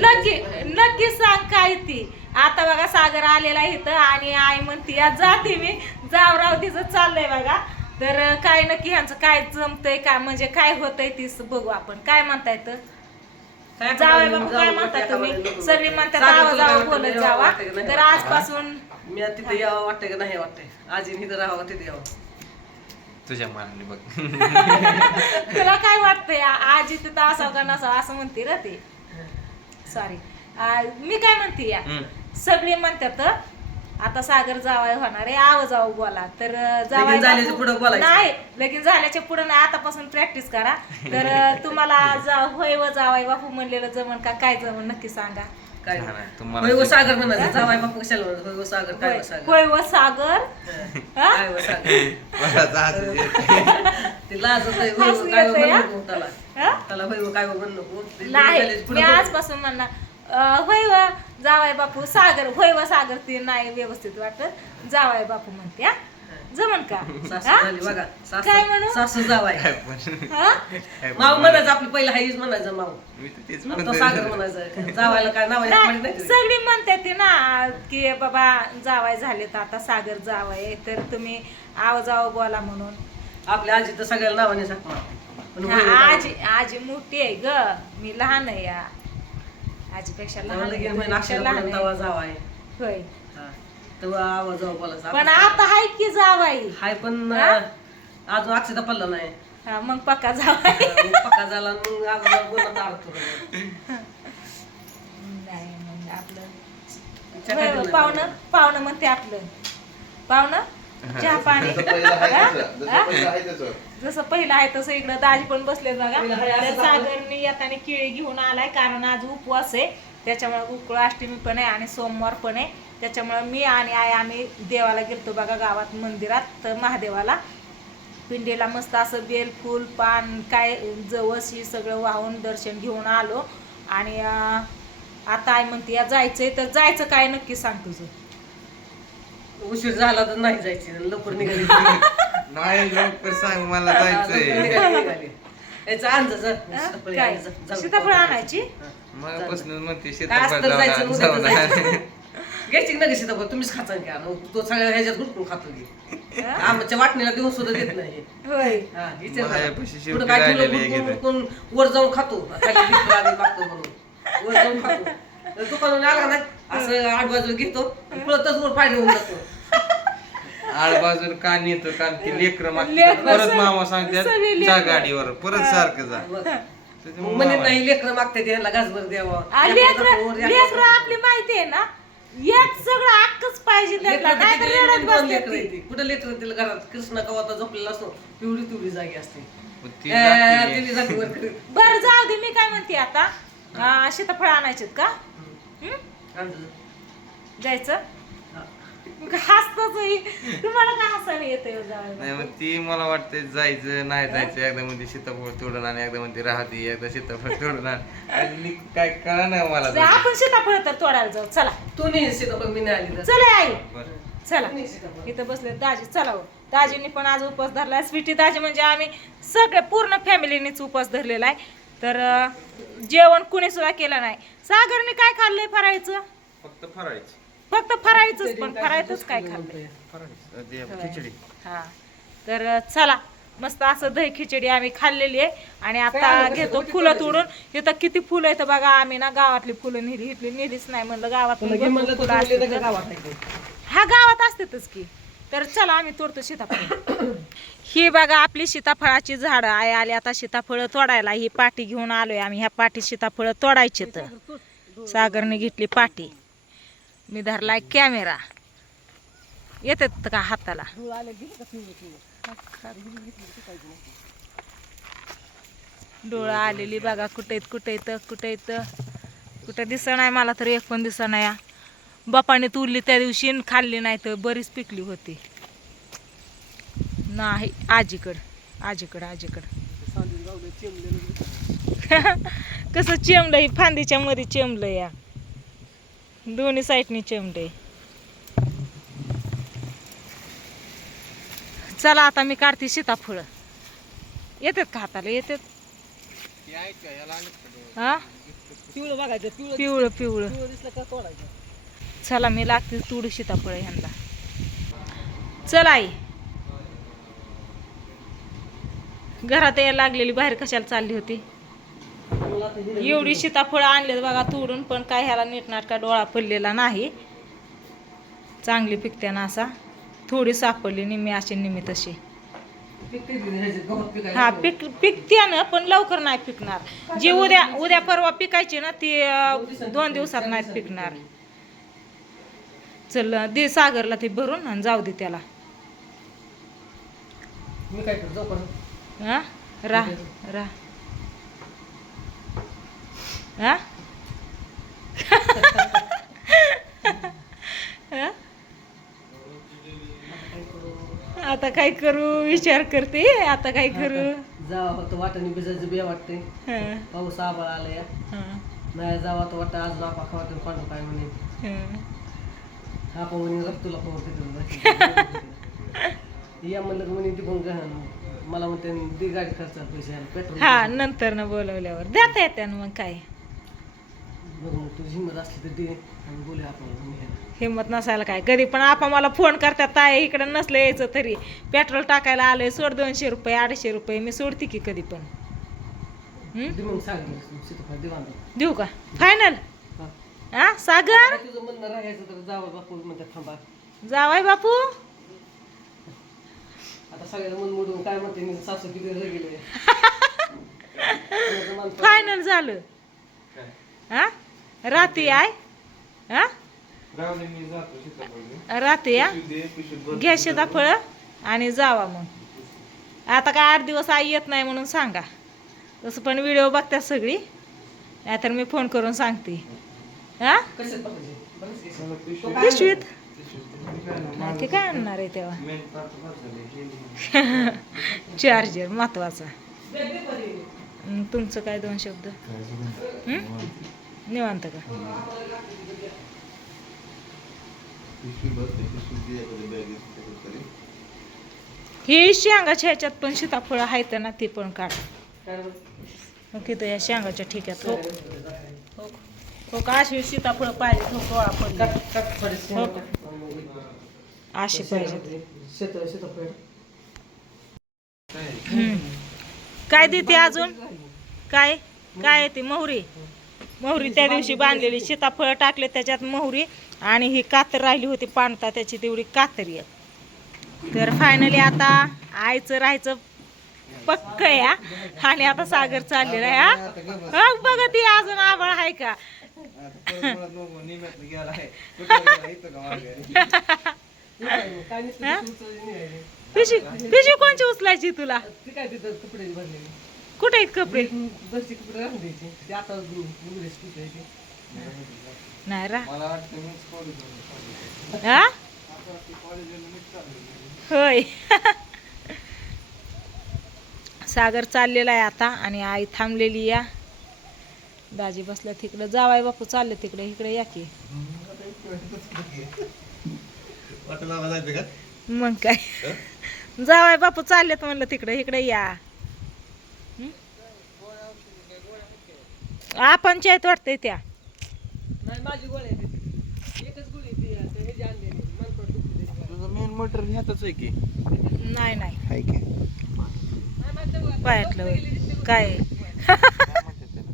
नक्की नक्की सांग काय ती. आता बघा सागर आलेला आहे इथं आणि आई म्हणती "आज जाते मी. जाव राव तिचं चाललंय बघा. तर काय नक्की ह्यांचं काय जमतंय काय म्हणजे काय होतंय तीच बघू आपण. काय म्हणताय तर? जावय बाबू काय म्हणताय तुम्ही? नको. सगळी म्हणतात आवाज काय बोलत जावा. तर? आजपासून मी तिथे यावं वाटतंय का नाही वाटतंय? आजी तिथं राहावं तिथे यावं. तुझ्या मनाने बघ. तुला काय वाटतंय? आजी तिथं असावं का नसावं असं म्हणते ना ते. सॉरी मी काय म्हणते या. सगळे म्हणतात आता सागर जावाय होणार आहे आव जाऊ बोला. तर जावाय. नाही लगीन झाल्याच्या पुढे नाही आतापासून प्रॅक्टिस करा. तर तुम्हाला जा होय व जावाय बापू म्हणलेलं जमन का काय जमन नक्की सांगा. काय छान आहे. तुम्हाला होय व सागर म्हणायचं जावाय बापू कशाला म्हणायचं होय व सागर काय होय व सागर होय व सागर हा? काय व सागर मला जायचं आहे. ते लाजत आहे होय व हसू काय व येतंय, म्हणू हा? नको त्याला हा? त्याला होय व काय व म्हणू नको ते लगीन नाही मी बोल. आजपासून म्हणणार अं, होय व जावाय बापू सागर होय व सागर ते नाही व्यवस्थित वाटत जावाय बापू म्हणते हा? जमन का सासू हा? झाली बघा काय म्हणू? सासू सासू जावाय हा? माऊ म्हणायचं आपली पहिलं हाईच म्हणायचं माऊ मी तर तेच तो म्हणतोय. सागर म्हणायचं जावायला काय नाव नाही, नाही सगळी म्हणते ते ना की बाबा जावाय झाले तर आता सागर जावाय तर तुम्ही आव जाव बोला म्हणून आपल्या आजी तर सगळ्याला नावाने हा? आजी आजी मोठी आहे ग मी लहान आहे या आजीपेक्षा लहान आहे, लहान आहे. जावाय होय. तेव्हा आवाज पण आता हाय की जावाई? हाय पण हा? अजून अक्षता पडला नाही. हा, मग पक्का जावाई. मग पक्का झाला आणि मग जाऊ बोलत नाही मग आपलं. नका. पाहुणं पाहुणं म्हणते आपलं. पाहुणं चहा पाणी. जसं पहिलं आहे हा? तसं, हा? जसं पहिलं आहे इकडं दाजी पण बसले बघा. पहिलं आहे असं तर सागरने येताना केळी घेऊन आलाय कारण आज उपवास आहे. त्याच्यामुळे उकळ अष्टमी पण आहे आणि सोमवार पण आहे. त्याच्यामुळे मी आणि आई आम्ही देवाला गेलतो बघा गावात मंदिरात तर महादेवाला. पिंडीला मस्त असं बेल फूल पान काय जवस ही सगळं वाहून दर्शन घेऊन आलो. आणि आता आई म्हणते या जायचंय तर जायचं काय नक्की सांग तुझं. उशीर झाला तर नाही जायची लवकर निघाली. नाही लवकर सांग मला जायचंय. याचं आण जा, जा. हा? सीताफळ काय आण. सीताफळ आणायची हा. मग बसून म्हणते जायचं, उद्या. घ्यायची ना कशी सीताफळ तुम्हीच खाचा की आणा. तो सगळ्या ह्याच्यात हुडकून खातो की हा? आमच्या वाटणीला देऊन सुद्धा देत नाही होय हा, विचार मला करा. यापाशी शेवटी पुढं काय ठेवलं राहिलेली आहे हुडकून की हुडकून वर जाऊन खातो खाली म्हणून वर जाऊन खातो दुकानावर आला ना असं आठ बाजूला घेतो पळतच वर पाय होऊन जातो आडबाजून कान येतो कारण की लेकर मागतात लेकरं परत मामा सांगतात सगळी जा लेकरं. गाडीवर परत सारखं जा. त्याच्यामुळे म्हणे मामा- नाही लेकरं मागते त्यांना घासभर द्यावा. लेकर लेकर आपली माहिती आहे ना एक सगळं अक्कच पाहिजे त्यांना नाही तर रडत बसते ती. कुठं लेकर तिला घरात? कृष्ण कवाता झोपलेला असतो पिवळी पिवळी जागी असते. पण ती ए, जाते तिने जाती वर करीत. बरं जाऊ दे मी काय म्हणते आता? अं, सीताफळ आणायचेत का? हं? जायचं. हसतच तुम्हाला काय हसायला येतं नाही मग ती मला वाटते जायचं नाही जायचं एकदा म्हणते सीताफळ तोडून आणि एकदा म्हणते राहते एकदा सीताफळ तोडून आण. आणि मी काय कळा नाही मला जा, आपण सीताफळ तर तोडायला जाऊ. चला. तू नाही सीताफळ मी नाही आली तर. चला आई. बरं. चला. तू नाही सीताफळ. इथं बसले दाजी. चला हो. दाजीने पण आज उपवास धरलाय. स्वीटी दाजी म्हणजे आम्ही सगळे पूर्ण फॅमिलीनेच उपवास धरलेला आहे. तर अं, जेवण कुणी सुद्धा केलं नाही. सागरने काय खाल्लंय फराळीचं? फक्त फराळीच. फक्त फराळीचंच पण फराळीतच काय ते खिचडी. हा. तर चला मस्त असं दही खिचडी आम्ही खाल्लेली आहे. आणि आता घेतो फुलं तोडून. इथं किती फुलं आहेत बघा आम्ही ना गावातली फुलं नेली इथली नेलीच नाही म्हणलं गावात? हा गावात असतातच की. तर चला आम्ही तोडतो सीताफळ. ही बघा आपली सीताफळाची झाडं आहे आली आता सीताफळं तोडायला. ही पाटी घेऊन आलोय आम्ही. ह्या पाटी सीताफळं तोडायचे तर सागरने घेतली पाटी. मी धरलाय कॅमेरा. येतात का हाताला? डोळा आलेली बघा कुठे येत कुठे येतं कुठे येतं कुठं दिसत नाही मला तर एक पण दिसत नाही. बापाने तुरली त्या दिवशी खाल्ली नाही तर बरीच पिकली होती. नाही आजीकड आजीकड आजीकड. कसं चेमलं ही फांदीच्या मध्ये चेमलं या. दोन्ही साईडनी चिमटे चला आता मी काढते सीताफळ. येतात का हाताला? येतात. हा? पिवळं बघायचं पिवळं पिवळं पिवळं. चला मी लागते तुड सीताफळ ह्यांना. चल आई. घरात यायला लागलेली बाहेर कशाला चालली होती? एवढी सीताफळ आणलेत बघा तोडून पण काय ह्याला नीटनाटका डोळा पडलेला नाही. चांगली पिकते ना असा. थोडी सापडली निम्मी अशी निम्मी तशी. हा पिक पिकते ना पण लवकर नाही पिकणार. जी उद्या उद्या परवा पिकायची ना ती दोन दिवसात नाही पिकणार. चल दे सागरला ते भरून आणि जाऊ दे त्याला. मी काय करतो? जाऊ पण हा राह राह. हा? हा? आता काय करू? विचार करते. आता काय करू? जावा होतं वाटाने भिजायचं बिया वाटते हा, पाऊस आबाळ आला या हा, नाही जावा तर वाटतं आज आपा खावा पांढर काय म्हणे. आपण म्हणे रक्त तुला पाहून या म्हणलं म्हणे ती पण गहन मला म्हणते दी गाडी खर्चात पैसे पेट्रोल हा नंतर न बोलवल्यावर. देता येते मग काय. तुझी हिंमत असली तर दे आणि बोलूया आपण. हिंमत नसायला काय? कधी पण आपण मला फोन करतात ताय इकडे नसलं यायचं तरी. पेट्रोल टाकायला आलंय सोड दोनशे रुपये अडीचशे रुपये मी सोडते की कधी पण. हम्म? दे मग सांगितलं सीताफळ दे बांधून देऊ का? फायनल हा. हा सागर? आता तुझं म्हणणं राहायचं तर जावं बापू म्हणते थांबा. जावाय बापू? आता सगळ्याला मन मोडून काय म्हणते मी सासू किती वेळ गेले. फायनल झालं. हा? रात्री आहे हा? रात्री या. घ्या सीताफळ आणि जावा मग. आता काय आठ दिवस आई येत नाही म्हणून सांगा. तसं पण व्हिडिओ बघतात सगळी. नाहीतर मी फोन करून सांगते. हा? पिशवीत? ते काय आणणार आहे तेव्हा? चार्जर महत्त्वाचा. तुमचं काय दोन शब्द? हं? निवांत का. ही शेंगाच्या ह्याच्यात पण सीताफळ आहेत ना ती पण काढ काय रे? मग तिथं या शेंगाच्या ठिक्यात हो हो का अशी सीताफळ पाहिजे हो गोळा हो. काट. अशी पाहिजे काय? देते अजून काय काय आहे ती मोहरी मोहरी त्या दिवशी बांधलेली सीताफळ टाकले त्याच्यात मोहरी आणि ही कातर राहिली होती पाणता त्याची तेवढी कातरी आहे. तर फायनली आता आईचं राहायचं पक्क या आणि आता सागर चाललेला आहे हा. हो, बघा ती अजून आबळ आहे का. पिशवी पिशवी कोणची उचलायची तुला? कुठे आहेत कपडे? बसचे कपडे राहून द्यायचे? ते आता उघडेच पिशवी आहे ते. नाही रा मला वाटतं मीच कॉलेज हा? होय. सागर चाललेला आहे आता आणि आई थांबलेली या. दाजी बसल्या तिकडं. जावाय बापू चालले तिकडे. इकडे या की. मग काय? जावाय बापू चाललेत म्हणलं तिकडे. इकडे या. आ पंचायत वाटतंय त्या नाही माझी गोळी आहे ती. एकच गोळी आहे ती आता हे जे आणलेली मनपट दुखते त्याची. तुझं मेन मोटर ह्यातच आहे की नाही नाही आहे की नाही माहिती बघा. पायातलं होय. काय काय म्हणतात त्याला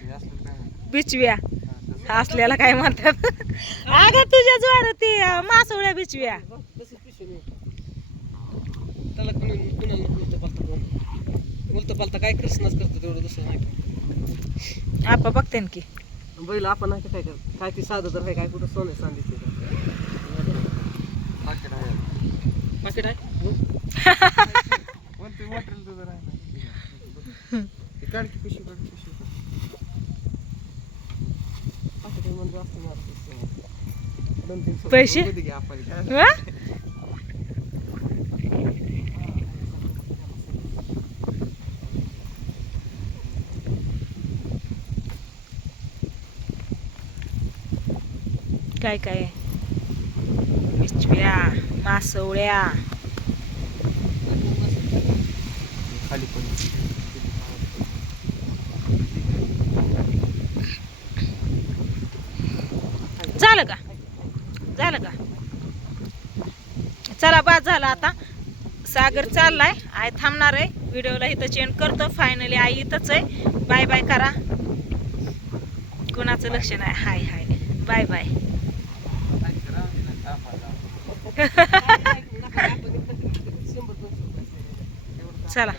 हे असलं काय म्हणतात? बिचव्या असल्याला काय म्हणतात अगं तुझ्या जोड ती अं, मासोळ्या बिचव्या बघ, तशीच पिशवी नाही. त्याला कुणी कुणाला उलट पालत काय कृष्णच करतो तेवढं दुसरं नाही आपा बघते ना की. बैल आपण नाही काय करत? काय ती साधं तर आहे काय कुठं सोने सांगितले पाकीट काय काय? पिशव्या मासवळ्या झालं का? झालं का? चला बा झाला आता. सागर चाललाय. आय थांबणार आहे. व्हिडिओला इथं चेंड करतो. फायनली आई इथंच आहे. बाय बाय करा. कोणाचं लक्ष नाही? Hi hi. बाय बाय चला.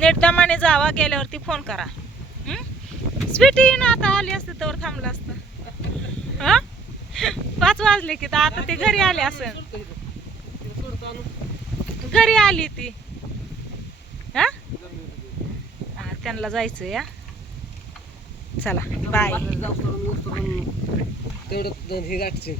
नेट दमाने जावा गेल्यावरती फोन करा. स्वीटी ना आता आली असते तर थांबलं असतं. हा? पाच वाजले की तर आता ते घरी आले असं घरी आली ती. हा? त्यांना जायचं या चला बाय हे गाठचे.